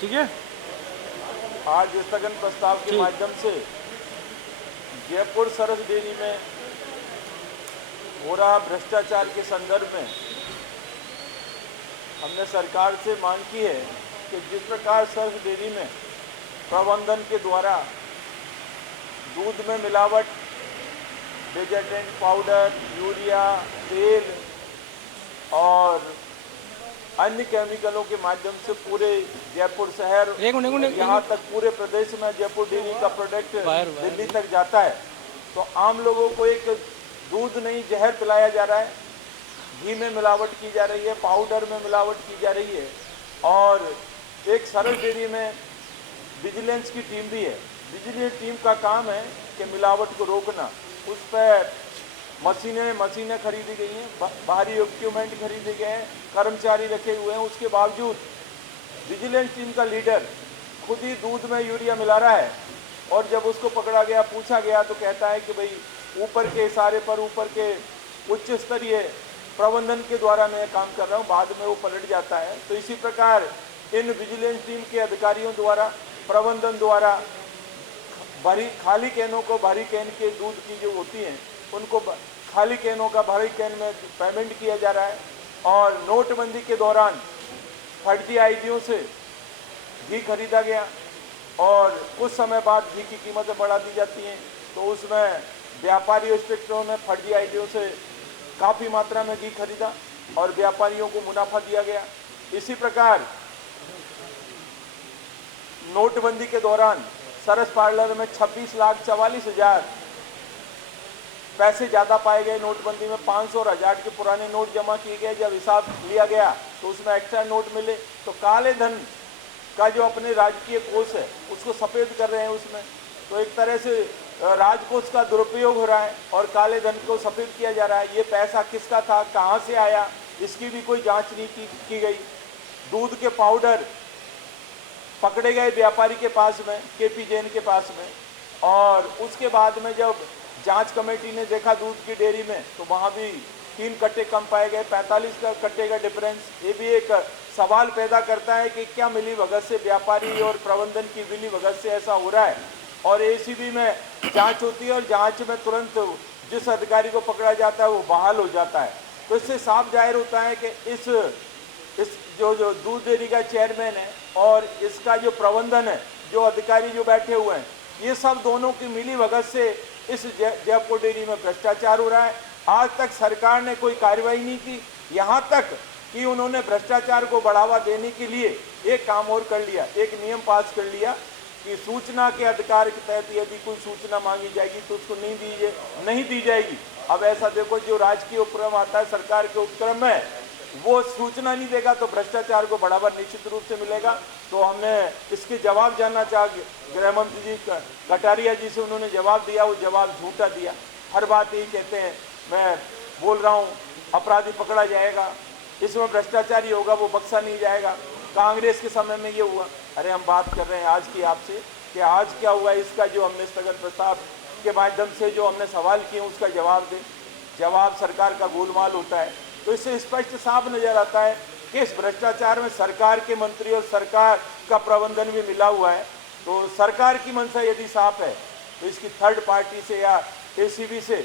ठीक है। आज स्थगन प्रस्ताव के माध्यम से जयपुर सरस डेयरी में हो रहा भ्रष्टाचार के संदर्भ में हमने सरकार से मांग की है कि जिस प्रकार सरस डेयरी में प्रबंधन के द्वारा दूध में मिलावट, डिटर्जेंट पाउडर, यूरिया, तेल और अन्य केमिकलों के माध्यम से पूरे जयपुर शहर यहाँ तक पूरे प्रदेश में जयपुर डेयरी का प्रोडक्ट दिल्ली तक जाता है, तो आम लोगों को एक दूध नहीं जहर पिलाया जा रहा है। घी में मिलावट की जा रही है, पाउडर में मिलावट की जा रही है। और एक सरस डेयरी में विजिलेंस की टीम भी है। विजिलेंस टीम का काम है कि मिलावट को रोकना। उस पर मशीनें खरीदी गई हैं, बाहरी इक्विपमेंट खरीदे गए हैं, कर्मचारी रखे हुए हैं। उसके बावजूद विजिलेंस टीम का लीडर खुद ही दूध में यूरिया मिला रहा है। और जब उसको पकड़ा गया, पूछा गया, तो कहता है कि भाई ऊपर के इशारे पर, ऊपर के उच्च स्तरीय प्रबंधन के द्वारा मैं काम कर रहा हूँ। बाद में वो पलट जाता है। तो इसी प्रकार इन विजिलेंस टीम के अधिकारियों द्वारा, प्रबंधन द्वारा खाली कैनों को भारी कैन के दूध की जो होती हैं उनको खाली कैनों का भारी कैन में पेमेंट किया जा रहा है। और नोटबंदी के दौरान फर्जी आईडियों से घी खरीदा गया और कुछ समय बाद घी की कीमतें बढ़ा दी जाती हैं। तो उसमें व्यापारी इंस्पेक्टरों ने फर्जी आईडियों से काफ़ी मात्रा में घी खरीदा और व्यापारियों को मुनाफा दिया गया। इसी प्रकार नोटबंदी के दौरान सरस पार्लर में 26,44,000 पैसे ज़्यादा पाए गए। नोटबंदी में 500 और 1000 के पुराने नोट जमा किए गए। जब हिसाब लिया गया तो उसमें एक्स्ट्रा नोट मिले। तो काले धन का जो अपने राजकीय कोष है उसको सफ़ेद कर रहे हैं उसमें। तो एक तरह से राजकोष का दुरुपयोग हो रहा है और काले धन को सफ़ेद किया जा रहा है। ये पैसा किसका था, कहाँ से आया, इसकी भी कोई जांच नहीं की गई। दूध के पाउडर पकड़े गए व्यापारी के पास में, केपी जैन के पास में। और उसके बाद में जब जांच कमेटी ने देखा दूध की डेयरी में, तो वहाँ भी 3 कट्टे कम पाए गए, 45 का कट्टे का डिफरेंस। ये भी एक सवाल पैदा करता है कि क्या मिली भगत से, व्यापारी और प्रबंधन की मिली भगत से ऐसा हो रहा है। और एसीबी में जांच होती है और जांच में तुरंत जिस अधिकारी को पकड़ा जाता है वो बहाल हो जाता है। तो इससे साफ जाहिर होता है कि इस जो दूध डेयरी का चेयरमैन है और इसका जो प्रबंधन है, जो अधिकारी जो बैठे हुए हैं, ये सब दोनों की मिली भगत से इस जयपुर डेयरी में भ्रष्टाचार हो रहा है। आज तक सरकार ने कोई कार्रवाई नहीं की। यहाँ तक कि उन्होंने भ्रष्टाचार को बढ़ावा देने के लिए एक काम और कर लिया, एक नियम पास कर लिया कि सूचना के अधिकार के तहत यदि कोई सूचना मांगी जाएगी तो उसको नहीं दी जाएगी। अब ऐसा देखो, जो राजकीय उपक्रम आता है सरकार के उपक्रम में, वो सूचना नहीं देगा तो भ्रष्टाचार को बढ़ावा निश्चित रूप से मिलेगा। तो हमने इसके जवाब जानना चाहा गृह मंत्री जी कटारिया जी से। उन्होंने जवाब दिया, वो जवाब झूठा दिया। हर बात यही कहते हैं, मैं बोल रहा हूँ अपराधी पकड़ा जाएगा, इसमें भ्रष्टाचार ही होगा, वो बख्शा नहीं जाएगा। कांग्रेस के समय में ये हुआ। अरे हम बात कर रहे हैं आज की आपसे कि आज क्या हुआ। इसका जो हमने स्थगन प्रस्ताव के माध्यम से जो हमने सवाल किए उसका जवाब दें। जवाब सरकार का गोलमाल होता है। तो इससे स्पष्ट साफ नजर आता है कि इस भ्रष्टाचार में सरकार के मंत्री और सरकार का प्रबंधन भी मिला हुआ है। तो सरकार की मंशा यदि साफ है तो इसकी थर्ड पार्टी से या एसीबी से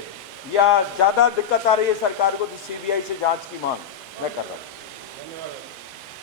या ज़्यादा दिक्कत आ रही है सरकार को, तो सीबीआई से जांच की मांग मैं कर रहा हूँ।